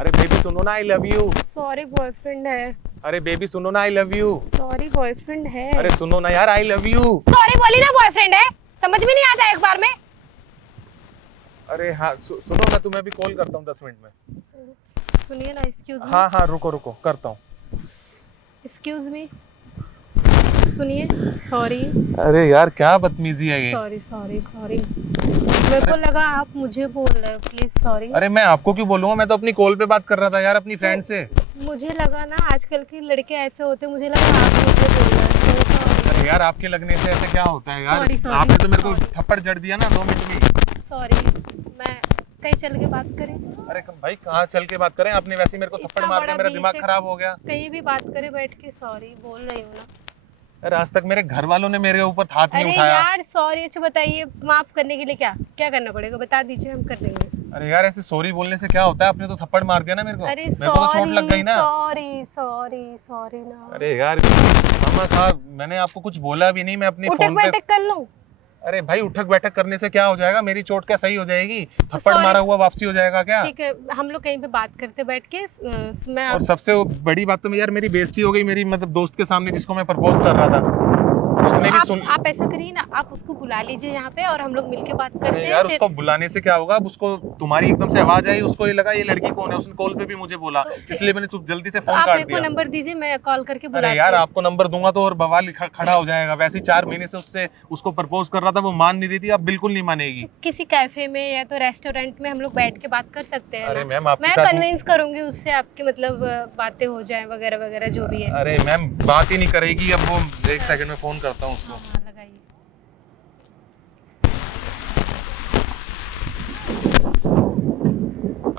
अरे बेबी सुनो ना, I love you. Sorry boyfriend है। अरे बेबी सुनो ना, I love you. Sorry boyfriend है। अरे सुनो ना यार, आई लव यू। सॉरी बोली ना, बॉयफ्रेंड है। समझ में नहीं आता एक बार में। अरे हाँ सुनो, मैं तुम्हें अभी कॉल करता हूँ 10 मिनट में। सुनिए ना, एक्सक्यूज मी। हाँ हाँ रुको रुको, करता हूँ। एक्सक्यूज मी, सुनिए। सॉरी अरे यार क्या बदतमीजी है ये। सॉरी सॉरी सॉरी, मेरे को लगा आप मुझे बोल रहे हो। Please sorry. अरे मैं आपको क्यों बोलूंगा, मैं तो अपनी कॉल पे बात कर रहा था यार अपनी फ्रेंड से। मुझे लगा ना आजकल के लड़के ऐसे होते, मुझे लगा आप मुझे बोल रहे हो। So अरे यार आपके लगने से ऐसे क्या होता है यार। Sorry, sorry. आपने तो मेरे को थप्पड़ जड़ दिया ना 2 मिनट में। सॉरी। मैं कहीं चल के बात करें? अरे भाई कहाँ चल के बात करें, आपने वैसे ही मेरे को थप्पड़ इतना मार दिया, बड़ा मेरा बीच दिमाग है। खराब हो गया। कहीं भी बात करें बैठ के। सॉरी बोल रही हूँ ना। अरे आज तक मेरे घर वालों ने मेरे ऊपर हाथ नहीं अरे उठाया। यार सॉरी। अच्छा बताइए, माफ करने के लिए क्या क्या करना पड़ेगा, बता दीजिए, हम कर देंगे। अरे यार ऐसे सॉरी बोलने से क्या होता है, आपने तो थप्पड़ मार दिया ना मेरे को। अरे मेरे को तो चोट लग गई ना। सॉरी सॉरी सॉरी ना। अरे यार मामा साहब, मैंने आपको कुछ बोला भी नहीं, मैं अपनी उठक फोन पे। बैठक कर लूं? अरे भाई उठक बैठक करने से क्या हो जाएगा, मेरी चोट क्या सही हो जाएगी? थप्पड़ Sorry. मारा हुआ वापसी हो जाएगा क्या? ठीक है, हम लोग कहीं पे बात करते बैठ के। मैं और सबसे बड़ी बात तो यार मेरी बेइज्जती हो गई मेरी मतलब दोस्त के सामने जिसको मैं प्रपोज कर रहा था, उसने भी सुन। आप ऐसा करिए ना, आप उसको बुला लीजिए यहाँ पे और हम लोग मिलके बात करते अरे हैं। यार फिर- उसको बुलाने से क्या होगा, अब उसको तुम्हारी एकदम से आवाज आई, उसको ये लगा ये लड़की कौन है, उसने कॉल पे भी मुझे बोला, इसलिए मैंने चुप जल्दी से तो फोन आप काट मेरे को दिया। नंबर दीजिए, मैं कॉल करके अरे बुलाती यार हूँ। आपको नंबर दूंगा तो और बवाल खड़ा हो जाएगा। वैसे ही 4 महीने से उससे उसको प्रपोज कर रहा था, वो मान नहीं रही थी, अब बिल्कुल नहीं मानेगी। किसी कैफे में या तो रेस्टोरेंट में हम लोग बैठ के बात कर सकते हैं अरे ना? मैम आपके मैं साथ। कन्विंस करूंगी उससे, आपकी मतलब बातें हो जाए वगैरह वगैरह जो भी है। अरे मैम बात ही नहीं करेगी, अब वो 1 सेकंड में फोन करता हूँ उसको। हाँ, लगाइए।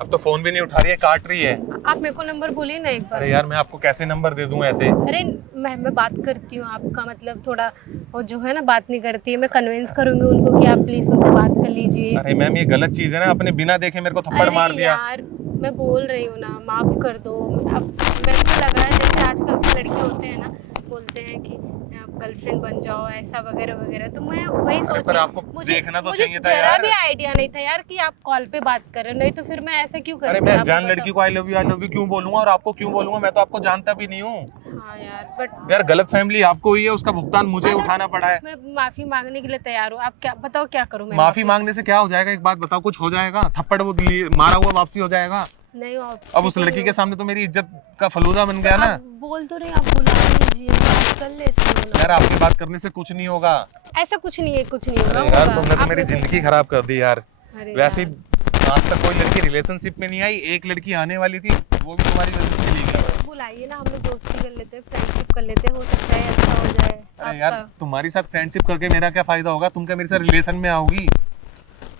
अब तो फोन भी नहीं उठा रही है, काट रही है। आप मेरे को नंबर बोलिए ना एक बार। अरे यार मैं आपको कैसे नंबर दे दूं ऐसे? अरे मैं बात करती हूँ, आपका मतलब थोड़ा वो जो है ना बात नहीं करती है, मैं कन्विंस करूंगी उनको कि आप प्लीज उनसे बात कर लीजिए। अरे मैम ये गलत चीज है ना, अपने बिना देखे मेरे को थप्पड़ मार अरे दिया। यार मैं बोल रही हूँ ना, माफ कर दो। अब मेरे को लगा है जैसे आजकल के लड़के होते हैं ना, बोलते हैं कि आप गर्लफ्रेंड बन जाओ ऐसा वगैरह वगैरह, तो मैं वही अरे सोची। पर आपको देखना तो चाहिए था जरा यार। भी आइडिया नहीं था यार कि आप कॉल पे बात कर रहे हो, नहीं तो फिर मैं ऐसा क्यों अरे करती? मैं आप जान बताओ। लड़की को आई लव यू क्यों बोलूंगा और आपको क्यों बोलूंगा, मैं तो आपको जानता भी नहीं हूँ। हाँ यार, बट यार गलत फैमिली आपको हुई है, उसका भुगतान मुझे उठाना पड़ा है। मैं माफी मांगने के लिए तैयार हूँ। आप क्या बताओ, क्या करूँ मैं? माफी मांगने से क्या हो जाएगा, एक बात बताओ, कुछ हो जाएगा? थप्पड़ वो मारा हुआ वापसी हो जाएगा। नहीं अब उस लड़की के सामने तो मेरी इज्जत का फलूदा बन गया ना। आप बोल तो रहे, आप बुला लीजिए, बात कर लेती हूँ ना। यार आपकी बात करने से कुछ नहीं होगा। ऐसा कुछ नहीं है, कुछ नहीं होगा। अरे यार होगा। तुमने तो आप मेरी मेरे को- जिंदगी खराब कर दी यार। अरे वैसे यार, आज तक कोई लड़की रिलेशनशिप में नहीं आई, एक लड़की आने वाली थी, वो भी तुम्हारी वजह से चली गई। बुलाइए ना, हम लोग दोस्ती कर लेते हैं, फ्रेंडशिप कर लेते हैं, हो सकता है अच्छा हो जाए। अरे यार आपका- तुम्हारी साथ फ्रेंडशिप करके मेरा क्या फायदा होगा, तुम क्या मेरे साथ रिलेशन में आओगी?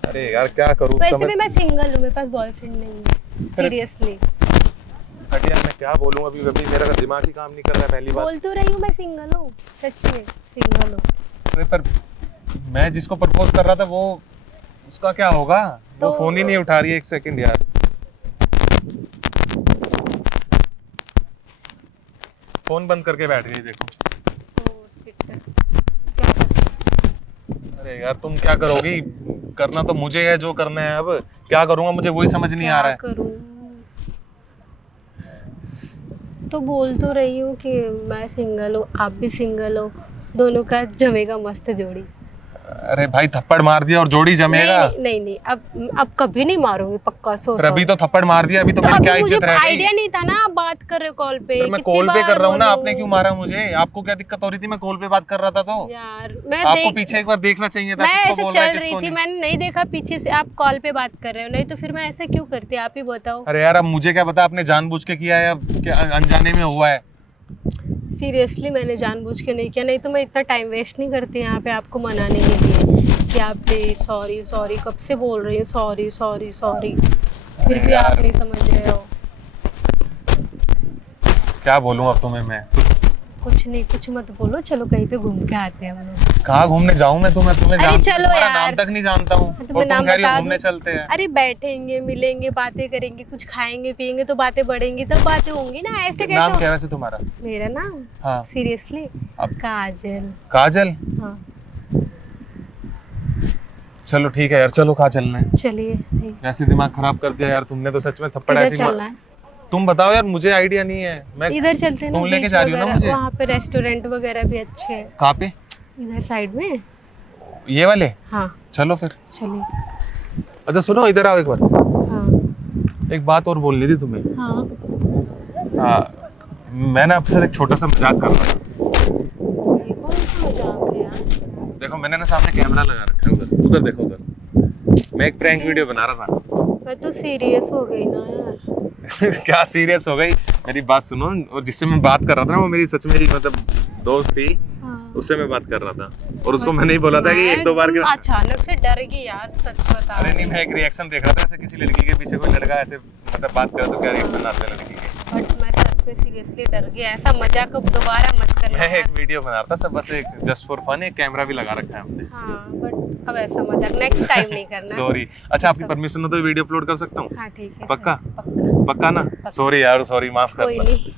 अरे यार क्या करूं वैसे समझ। भी मैं सिंगल हूँ, मेरे पास बॉयफ्रेंड नहीं है। सीरियसली बट यार मैं क्या बोलूं, अभी अभी मेरा दिमाग ही काम नहीं कर रहा है। पहली बात बोल तो रही हूँ, मैं सिंगल हूँ, सच में सिंगल हूँ। अरे पर मैं जिसको प्रपोज कर रहा था वो, उसका क्या होगा? वो तो- फोन ही नहीं उठा रही है। 1 सेकंड यार, फोन बंद करके बैठ गई देखो। ओ शिट, क्या कर सकते अरे यार तुम क्या करोगी? करना तो मुझे है जो करना है, अब क्या करूंगा मुझे वही समझ नहीं आ रहा है। क्या करूं? तो बोल तो रही हूँ कि मैं सिंगल हूँ, आप भी सिंगल हो, दोनों का जमेगा मस्त जोड़ी। अरे भाई थप्पड़ मार दिया और जोड़ी जमेगा? नहीं नहीं नहीं, अब कभी नहीं मारूंगी पक्का। सो फिर अभी तो थप्पड़ मार दिया, अभी तो मेरी अभी क्या मुझे इज्जत रह गई? आइडिया नहीं था ना, आप बात कर रहे हो कॉल पे। फिर मैं कितनी कॉल पे बार कर रहा हूँ ना, बोलूं? आपने क्यों मारा मुझे? आपको क्या दिक्कत हो रही थी? मैं कॉल पे बात कर रहा था तो यार मैं आपको पीछे एक बार देखना चाहिए था, मैं किसको ऐसे बोल रहा है चल किसको रही थी, नहीं। मैंने नहीं देखा पीछे से आप कॉल पे बात कर रहे हो, नहीं तो फिर मैं ऐसा क्यों करती, आप ही बताओ। अरे यार अब मुझे क्या पता, आपने जानबूझ के किया है या क्या अनजाने में हुआ है? सीरियसली मैंने जानबूझ के नहीं किया, नहीं तो मैं इतना टाइम वेस्ट नहीं करती यहाँ पे आपको मनाने के लिए कि आप प्लीज सॉरी सॉरी, कब से बोल रही हूँ सॉरी सॉरी सॉरी, फिर भी आप नहीं समझ रहे हो। क्या बोलूं अब तुम्हें मैं? कुछ नहीं, कुछ मत बोलो, चलो कहीं पे घूम के आते हैं हम लोग। कहाँ घूमने जाऊं मैं? तुम्हें अरे जानता चलो तुम्हारा यार। नाम तक नहीं जानता हूँ तो और मैं तुम नाम कह रही हो बता घूमने दूं? चलते हैं। अरे बैठेंगे, मिलेंगे, बातें करेंगे, कुछ खाएंगे पिएंगे तो बातें बढ़ेंगी, तब बातें होंगी ना, ऐसे कैसे नाम हो- क्या है वैसे तुम्हारा? मेरा नाम हाँ सीरियसली अब काजल। काजल? हाँ चलो ठीक है यार, चलो कहाँ चलना है? चलिए। ऐसे दिमाग खराब कर दिया यार तुमने तो, सच में थप्पड़ किधर ऐसी चलना है? तुम बताओ यार, मुझे आइडिया नहीं है। मैं इधर चलते हैं ना, तुम लेके बीच जा रही हो ना वगैरह, मुझे? वहाँ पे रेस्टोरेंट वगैरह भी अच्छे हैं। कहाँ पे? इधर साइड में। ये वाले? हाँ चलो फिर। चलिए। अच्छा सुनो, इधर आओ एक बार। हाँ एक बात और बोलनी थी तुम्हें। हाँ। मैं ना आपके साथ एक छोटा सा मजाक कर रहा था। ये कौन सा मजाक है यार? देखो मैंने ना सामने कैमरा लगा रखा है, उधर उधर देखो उधर। मैं एक प्रैंक वीडियो बना रहा था। मैं तो सीरियस हो गई ना यार। क्या सीरियस हो गई? मेरी बात सुनो। और जिससे मैं बात कर रहा था ना, वो मेरी सच में मतलब दोस्त थी। हाँ। उससे मैं बात कर रहा था और उसको मैंने ही बोला था कि एक दो बार तुम अचानक से डर गई यार, सच बता। अरे नहीं, मैं एक रिएक्शन देख रहा था ऐसे, किसी लड़की के पीछे कोई लड़का ऐसे मतलब बात करे तो क्या रिएक्शन आते हैं लड़की के। बट मैं सच में सीरियसली डर गया, ऐसा मजाक अब दोबारा मत करना मैं एक यार। वीडियो बना रहा था सब, बस एक जस्ट फॉर फन। एक कैमरा भी लगा रखा है हमने। हाँ बट अब ऐसा मजाक नेक्स्ट टाइम नहीं करना। सॉरी। अच्छा आपकी परमिशन हो तो वीडियो अपलोड कर सकता हूँ? हाँ ठीक है। पक्का? पक्का। पक्का ना? सॉरी यार, सॉरी, माफ कोई करना। नहीं।